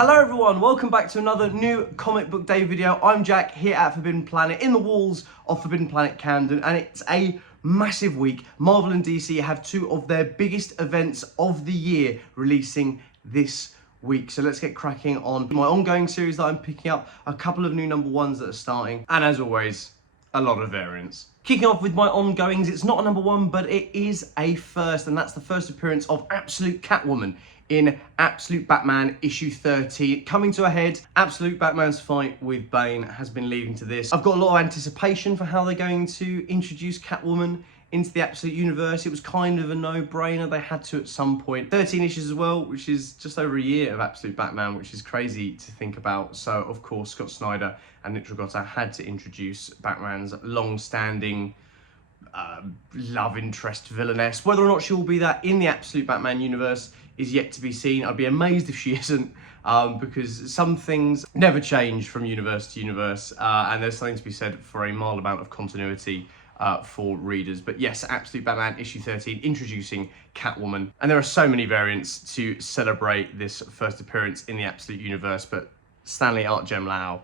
Hello everyone, welcome back to another new comic book day video. I'm Jack here at Forbidden Planet in the walls of Forbidden Planet Camden, and it's a massive week. Marvel and DC have two of their biggest events of the year releasing this week. So let's get cracking on my ongoing series that I'm picking up, a couple of new #1s that are starting, and as always, a lot of variants. Kicking off with my ongoings, it's not a #1, but it is a first, and that's the first appearance of Absolute Catwoman in Absolute Batman issue 30. Coming to a head, Absolute Batman's fight with Bane has been leading to this. I've got a lot of anticipation for how they're going to introduce Catwoman into the Absolute universe. It was kind of a no-brainer. They had to at some point. 13 issues as well, which is just over a year of Absolute Batman, which is crazy to think about. So, of course, Scott Snyder and Nick Dragotta had to introduce Batman's long-standing love interest villainess. Whether or not she will be that in the Absolute Batman universe is yet to be seen. I'd be amazed if she isn't, because some things never change from universe to universe, and there's something to be said for a mild amount of continuity for readers. But yes, Absolute Batman issue 13 introducing Catwoman, and there are so many variants to celebrate this first appearance in the Absolute universe, but Stanley Art Gem Lau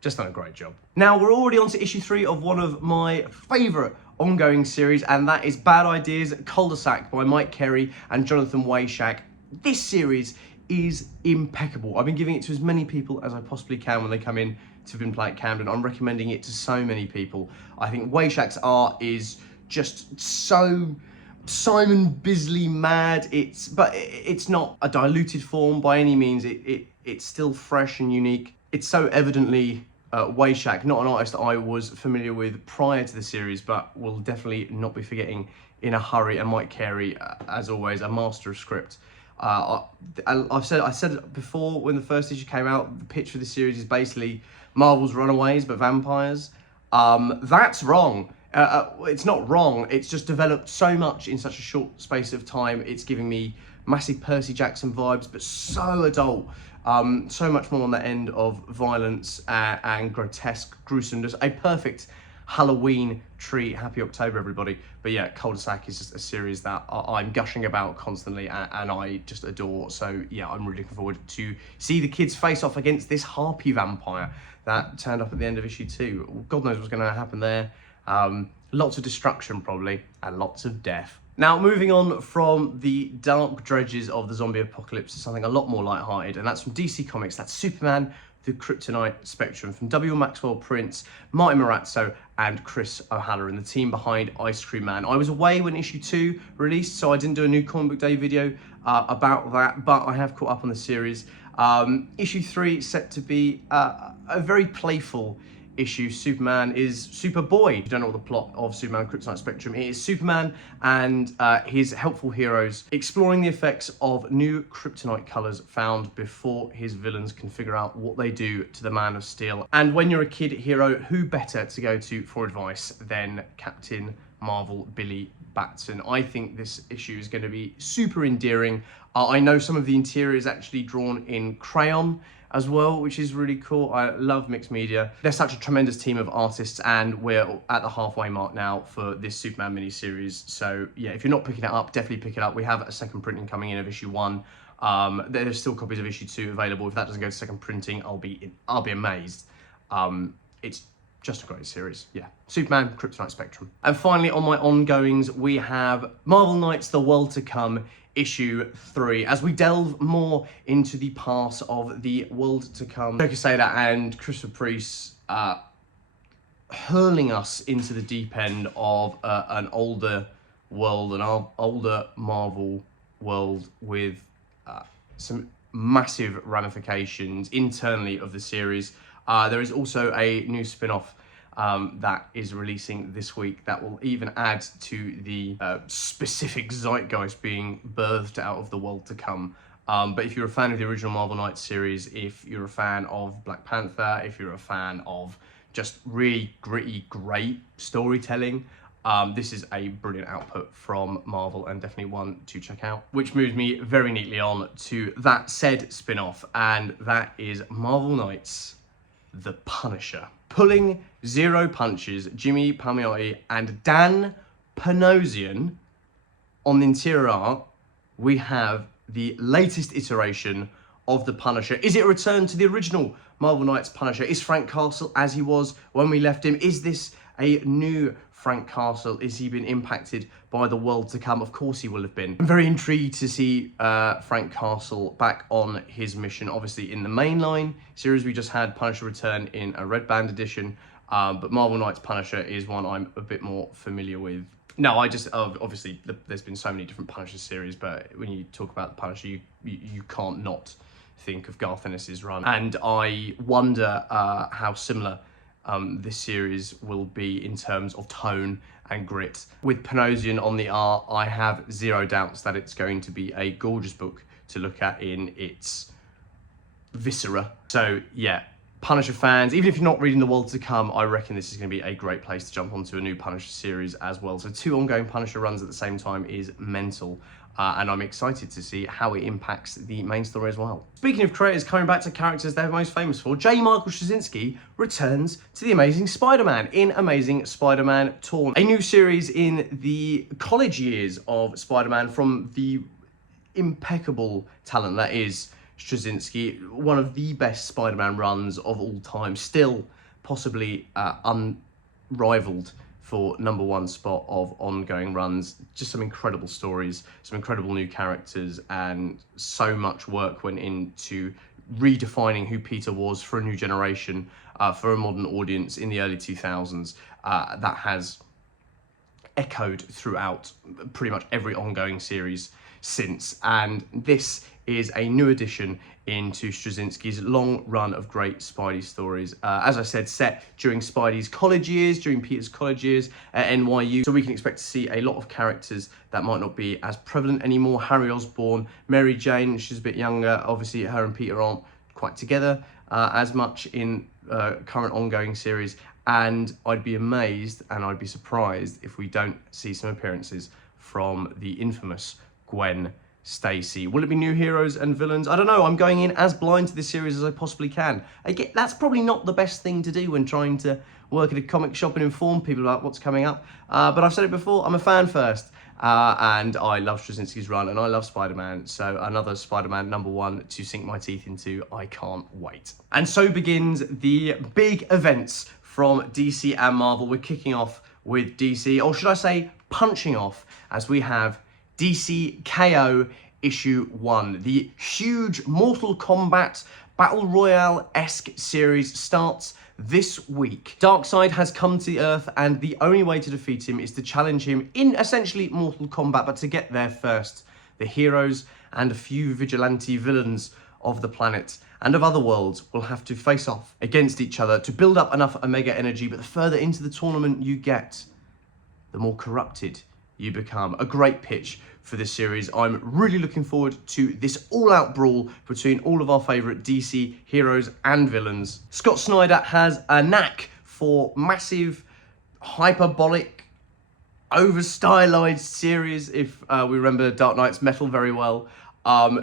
just done a great job. Now we're already on to issue 3 of one of my favourite ongoing series, and that is Bad Ideas Cul-de-sac by Mike Carey and Jonathan Weishak. This series is impeccable. I've been giving it to as many people as I possibly can when they come in to Forbidden Planet Camden. I'm recommending it to so many people. I think Weishak's art is just so Simon Bisley mad. But it's not a diluted form by any means. It's still fresh and unique. It's so evidently Weishak, not an artist I was familiar with prior to the series, but will definitely not be forgetting in a hurry. And Mike Carey, as always, a master of script. I said it before when the first issue came out, the pitch for the series is basically Marvel's Runaways, but vampires. That's wrong. It's not wrong, it's just developed so much in such a short space of time. It's giving me massive Percy Jackson vibes, but so adult. So much more on the end of violence and grotesque gruesomeness. A perfect Halloween treat. Happy October, everybody. But yeah, Cul-de-sac is just a series that I'm gushing about constantly, and I just adore. So yeah, I'm really looking forward to see the kids face off against this harpy vampire that turned up at the end of issue 2. God knows what's going to happen there. Lots of destruction probably, and lots of death. Now, moving on from the dark dredges of the zombie apocalypse to something a lot more lighthearted, and that's from DC Comics. That's Superman, the Kryptonite Spectrum, from W. Maxwell Prince, Martin Morazzo, and Chris O'Halloran, the team behind Ice Cream Man. I was away when issue 2 released, so I didn't do a new comic book day video about that, but I have caught up on the series. Issue 3 is set to be a very playful issue. Superman is Superboy. If you don't know what the plot of Superman Kryptonite Spectrum is, Superman and his helpful heroes exploring the effects of new kryptonite colors found before his villains can figure out what they do to the Man of Steel. And when you're a kid hero, who better to go to for advice than Captain Marvel Billy Batson? I think this issue is going to be super endearing. I know some of the interior is actually drawn in crayon as well, which is really cool. I love mixed media. They're such a tremendous team of artists, and we're at the halfway mark now for this Superman miniseries. So yeah, if you're not picking it up, definitely pick it up. We have a second printing coming in of issue 1. There's still copies of issue 2 available. If that doesn't go to second printing, I'll be amazed. It's just a great series. Yeah, Superman, Kryptonite Spectrum. And finally, on my ongoings, we have Marvel Knights: The World to Come, issue 3, as we delve more into the past of the world to come. Joker Seda and Christopher Priest hurling us into the deep end of an older world, an older Marvel world with some massive ramifications internally of the series. There is also a new spin-off that is releasing this week that will even add to the specific zeitgeist being birthed out of the world to come. But if you're a fan of the original Marvel Knights series, if you're a fan of Black Panther, if you're a fan of just really gritty, great storytelling, this is a brilliant output from Marvel, and definitely one to check out. Which moves me very neatly on to that said spin-off, and that is Marvel Knights: The Punisher. Pulling zero punches, Jimmy Palmiotti and Dan Panosian on the interior art, we have the latest iteration of the Punisher? Is it a return to the original Marvel Knights Punisher? Is Frank Castle as he was when we left him? Is this a new Frank Castle? Is he been impacted by the world to come? Of course he will have been. I'm very intrigued to see Frank Castle back on his mission. Obviously in the mainline series we just had Punisher return in a Red Band edition, but Marvel Knights Punisher is one I'm a bit more familiar with. No, obviously there's been so many different Punisher series, but when you talk about the Punisher, you can't not think of Garth Ennis's run. And I wonder how similar this series will be in terms of tone and grit. With Panosian on the art, I have zero doubts that it's going to be a gorgeous book to look at in its viscera. So yeah, Punisher fans, even if you're not reading The World to Come, I reckon this is going to be a great place to jump onto a new Punisher series as well. So 2 ongoing Punisher runs at the same time is mental. And I'm excited to see how it impacts the main story as well. Speaking of creators coming back to characters they're most famous for, J. Michael Straczynski returns to The Amazing Spider-Man in Amazing Spider-Man Torn, a new series in the college years of Spider-Man from the impeccable talent that is Straczynski, one of the best Spider-Man runs of all time, still possibly unrivaled for #1 spot of ongoing runs. Just some incredible stories, some incredible new characters, and so much work went into redefining who Peter was for a new generation, for a modern audience in the early 2000s. That has echoed throughout pretty much every ongoing series since, and this is a new addition into Straczynski's long run of great Spidey stories. As I said, set during Spidey's college years, during Peter's college years at NYU. So we can expect to see a lot of characters that might not be as prevalent anymore. Harry Osborn, Mary Jane, she's a bit younger. Obviously, her and Peter aren't quite together as much in current ongoing series. And I'd be amazed and I'd be surprised if we don't see some appearances from the infamous Gwen Stacy. Will it be new heroes and villains? I don't know. I'm going in as blind to this series as I possibly can. Again, that's probably not the best thing to do when trying to work at a comic shop and inform people about what's coming up. But I've said it before, I'm a fan first. And I love Straczynski's run and I love Spider-Man. So another Spider-Man #1 to sink my teeth into. I can't wait. And so begins the big events from DC and Marvel. We're kicking off with DC, or should I say punching off, as we have DC KO issue 1. The huge Mortal Kombat Battle Royale-esque series starts this week. Darkseid has come to the Earth and the only way to defeat him is to challenge him in essentially Mortal Kombat, but to get there first, the heroes and a few vigilante villains of the planet and of other worlds will have to face off against each other to build up enough Omega energy, but the further into the tournament you get, the more corrupted you become. A great pitch for this series. I'm really looking forward to this all-out brawl between all of our favourite DC heroes and villains. Scott Snyder has a knack for massive, hyperbolic, over-stylized series, if we remember Dark Knight's Metal very well.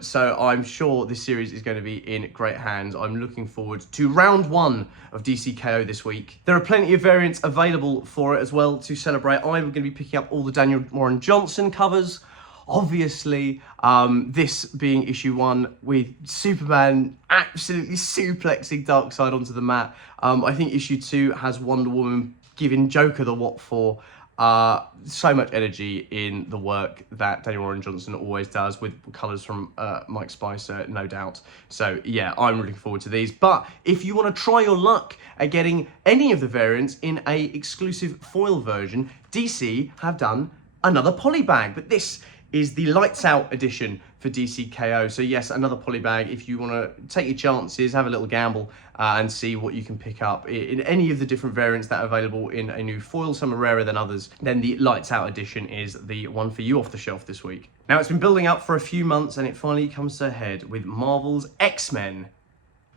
So I'm sure this series is going to be in great hands. I'm looking forward to round 1 of DC KO this week. There are plenty of variants available for it as well to celebrate. I'm going to be picking up all the Daniel Warren Johnson covers. Obviously, this being issue 1 with Superman absolutely suplexing Darkseid onto the mat. I think issue 2 has Wonder Woman giving Joker the what for. So much energy in the work that Daniel Warren Johnson always does, with colours from Mike Spicer, no doubt. So yeah, I'm looking forward to these. But if you want to try your luck at getting any of the variants in a exclusive foil version, DC have done another polybag, but this is the Lights Out edition for DC KO. So yes, another polybag if you want to take your chances, have a little gamble, and see what you can pick up in any of the different variants that are available in a new foil. Some are rarer than others. Then the Lights Out edition is the one for you off the shelf this week. Now, it's been building up for a few months and it finally comes to a head with Marvel's X-Men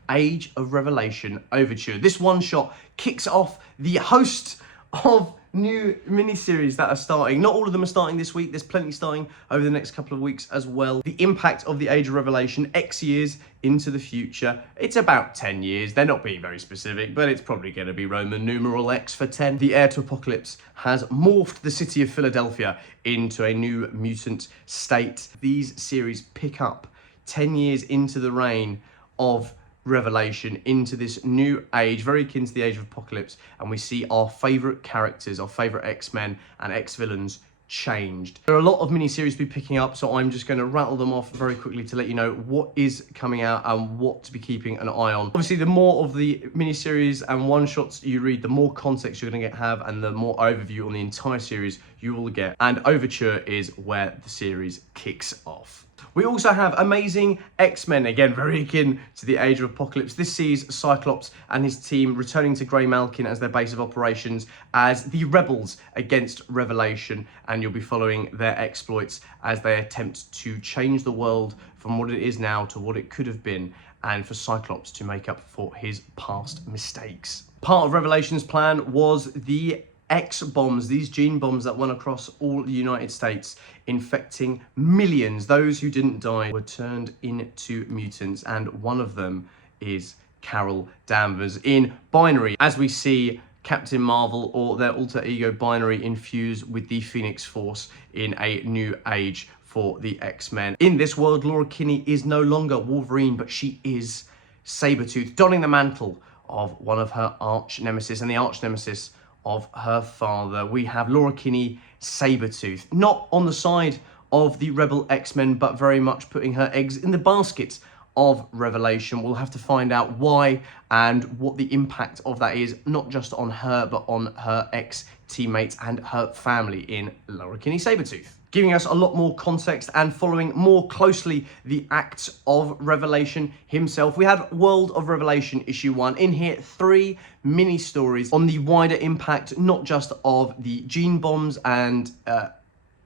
Age of Revelation Overture. This one-shot kicks off the host of new miniseries that are starting. Not all of them are starting this week. There's plenty starting over the next couple of weeks as well. The impact of the Age of Revelation, X years into the future. It's about 10 years. They're not being very specific, but it's probably going to be Roman numeral X for 10. The heir to apocalypse has morphed the city of Philadelphia into a new mutant state. These series pick up 10 years into the reign of Revelation, into this new age, very akin to the Age of Apocalypse, and we see our favourite characters, our favourite X-Men and X-villains changed. There are a lot of miniseries to be picking up, so I'm just going to rattle them off very quickly to let you know what is coming out and what to be keeping an eye on. Obviously, the more of the miniseries and one-shots you read, the more context you're going to have and the more overview on the entire series you will get. And Overture is where the series kicks off. We also have Amazing X-Men, again, very akin to the Age of Apocalypse. This sees Cyclops and his team returning to Grey Malkin as their base of operations as the rebels against Revelation, and you'll be following their exploits as they attempt to change the world from what it is now to what it could have been, and for Cyclops to make up for his past mistakes. Part of Revelation's plan was the X-bombs, these gene bombs that went across all the United States, infecting millions. Those who didn't die were turned into mutants, and one of them is Carol Danvers in Binary, as we see Captain Marvel, or their alter ego Binary, infused with the Phoenix Force in a new age for the X-Men. In this world, Laura Kinney is no longer Wolverine, but she is Sabretooth, donning the mantle of one of her arch nemesis and the arch nemesis of her father. We have Laura Kinney, Sabretooth, not on the side of the rebel X-Men, but very much putting her eggs in the basket of Revelation. We'll have to find out why and what the impact of that is, not just on her, but on her ex-teammates and her family in Laura Kinney, Sabretooth. Giving us a lot more context and following more closely the acts of Revelation himself. We have World of Revelation issue 1. In here, 3 mini stories on the wider impact, not just of the gene bombs and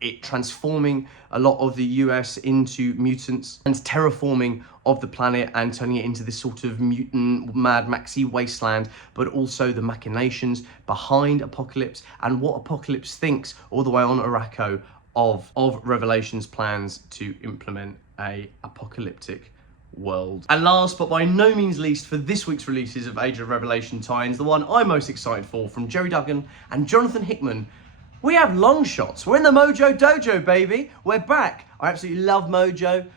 it transforming a lot of the US into mutants, and terraforming of the planet and turning it into this sort of mutant Mad Maxy wasteland, but also the machinations behind Apocalypse and what Apocalypse thinks all the way on Araco of Revelation's plans to implement a apocalyptic world. And last but by no means least, for this week's releases of Age of Revelation tie-ins, the one I'm most excited for, from Jerry Duggan and Jonathan Hickman, we have Long Shots. We're in the Mojo Dojo, baby. We're back. I absolutely love Mojo.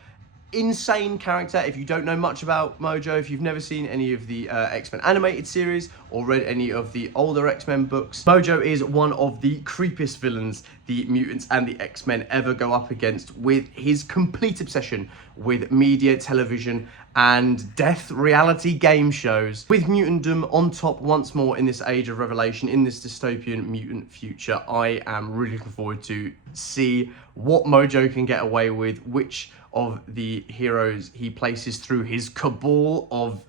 Insane character. If you don't know much about Mojo, if you've never seen any of the X-Men animated series or read any of the older X-Men books, Mojo is one of the creepiest villains the mutants and the X-Men ever go up against, with his complete obsession with media, television, and death reality game shows. With mutantdom on top once more in this Age of Revelation, in this dystopian mutant future, I am really looking forward to see what Mojo can get away with, which of the heroes he places through his cabal of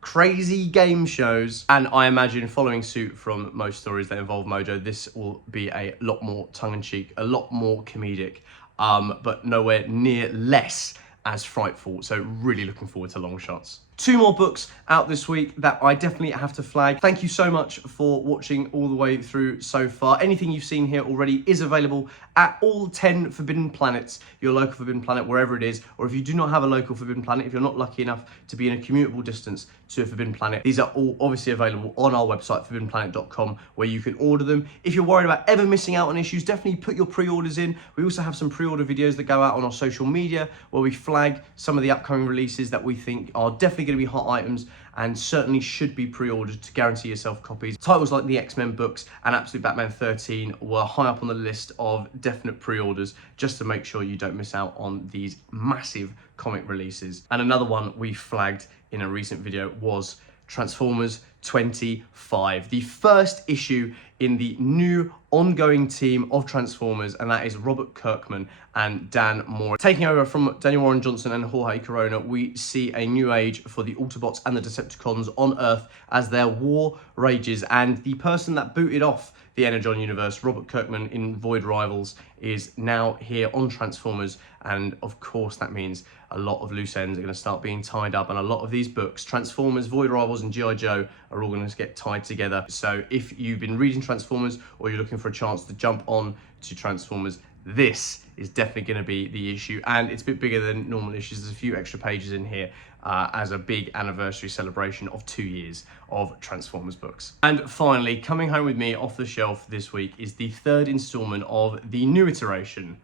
crazy game shows. And I imagine, following suit from most stories that involve Mojo, this will be a lot more tongue-in-cheek, a lot more comedic, but nowhere near less as frightful. So really looking forward to Long Shots. 2 more books out this week that I definitely have to flag. Thank you so much for watching all the way through so far. Anything you've seen here already is available at all 10 Forbidden Planets, your local Forbidden Planet, wherever it is. Or if you do not have a local Forbidden Planet, if you're not lucky enough to be in a commutable distance to a Forbidden Planet, these are all obviously available on our website, forbiddenplanet.com, where you can order them. If you're worried about ever missing out on issues, definitely put your pre-orders in. We also have some pre-order videos that go out on our social media, where we flag some of the upcoming releases that we think are definitely going to be hot items and certainly should be pre-ordered to guarantee yourself copies. Titles like the X-Men books and Absolute Batman 13 were high up on the list of definite pre-orders, just to make sure you don't miss out on these massive comic releases. And another one we flagged in a recent video was Transformers 25, the first issue in the new ongoing team of Transformers, and that is Robert Kirkman and Dan Moore. Taking over from Daniel Warren Johnson and Jorge Corona, we see a new age for the Autobots and the Decepticons on Earth as their war rages, and the person that booted off the Energon universe, Robert Kirkman in Void Rivals, is now here on Transformers, and of course that means a lot of loose ends are going to start being tied up, and a lot of these books, Transformers, Void Rivals and G.I. Joe, are all going to get tied together. So if you've been reading Transformers or you're looking for a chance to jump on to Transformers, this is definitely going to be the issue, and it's a bit bigger than normal issues. There's a few extra pages in here as a big anniversary celebration of 2 years of Transformers books. And finally, coming home with me off the shelf this week is the 3rd installment of the new iteration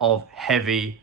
of Heavy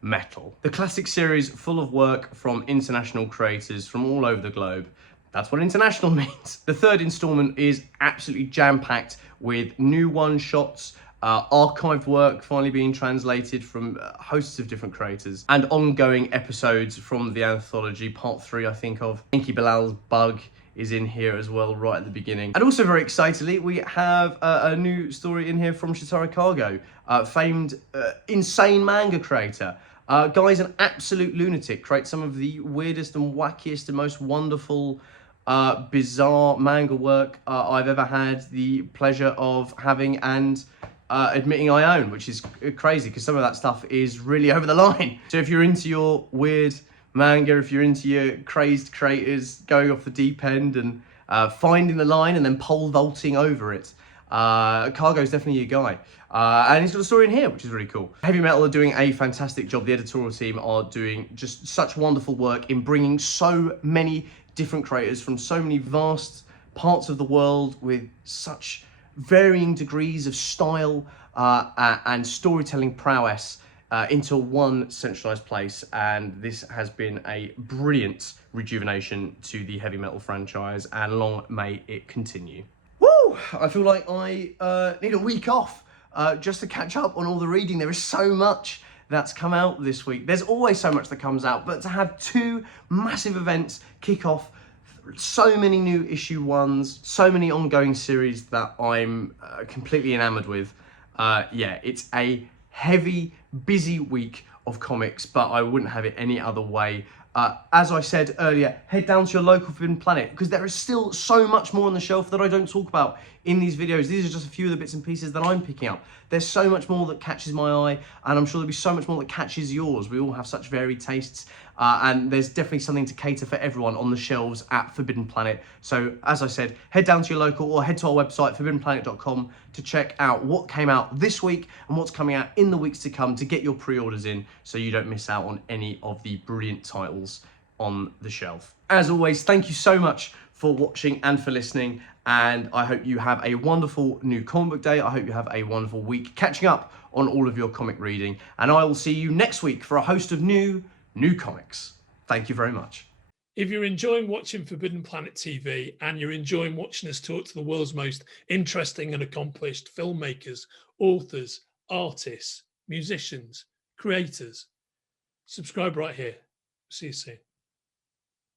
metal. The classic series full of work from international creators from all over the globe. That's what international means. The third installment is absolutely jam-packed with new one-shots, archived work finally being translated from hosts of different creators, and ongoing episodes from the anthology. Part 3, I think, of Inky Bilal's Bug is in here as well, right at the beginning. And also, very excitedly, we have a new story in here from Shitara Cargo, famed insane manga creator. Guy's an absolute lunatic, creates some of the weirdest and wackiest and most wonderful, bizarre manga work I've ever had the pleasure of having and admitting I own, which is crazy because some of that stuff is really over the line. So if you're into your weird manga, if you're into your crazed creators going off the deep end and finding the line and then pole vaulting over it, Cargo's definitely your guy. And he's got a story in here, which is really cool. Heavy Metal are doing a fantastic job. The editorial team are doing just such wonderful work in bringing so many different creators from so many vast parts of the world with such varying degrees of style and storytelling prowess into one centralized place, and this has been a brilliant rejuvenation to the Heavy Metal franchise, and long may it continue. Woo! I feel like I need a week off just to catch up on all the reading. There is so much that's come out this week. There's always so much that comes out, but to have two massive events kick off, so many new issue ones, so many ongoing series that I'm completely enamored with. Yeah, it's a heavy, busy week of comics, but I wouldn't have it any other way. As I said earlier, head down to your local Forbidden Planet because there is still so much more on the shelf that I don't talk about in these videos. These are just a few of the bits and pieces that I'm picking up. There's so much more that catches my eye, and I'm sure there'll be so much more that catches yours. We all have such varied tastes, and there's definitely something to cater for everyone on the shelves at Forbidden Planet. So, as I said, head down to your local or head to our website, forbiddenplanet.com, to check out what came out this week and what's coming out in the weeks to come to get your pre-orders in so you don't miss out on any of the brilliant titles on the shelf. As always, thank you so much for watching and for listening, and I hope you have a wonderful new comic book day. I hope you have a wonderful week catching up on all of your comic reading, and I will see you next week for a host of new comics. Thank you very much. If you're enjoying watching Forbidden Planet TV and you're enjoying watching us talk to the world's most interesting and accomplished filmmakers, authors, artists, musicians, creators, subscribe right here. See you soon.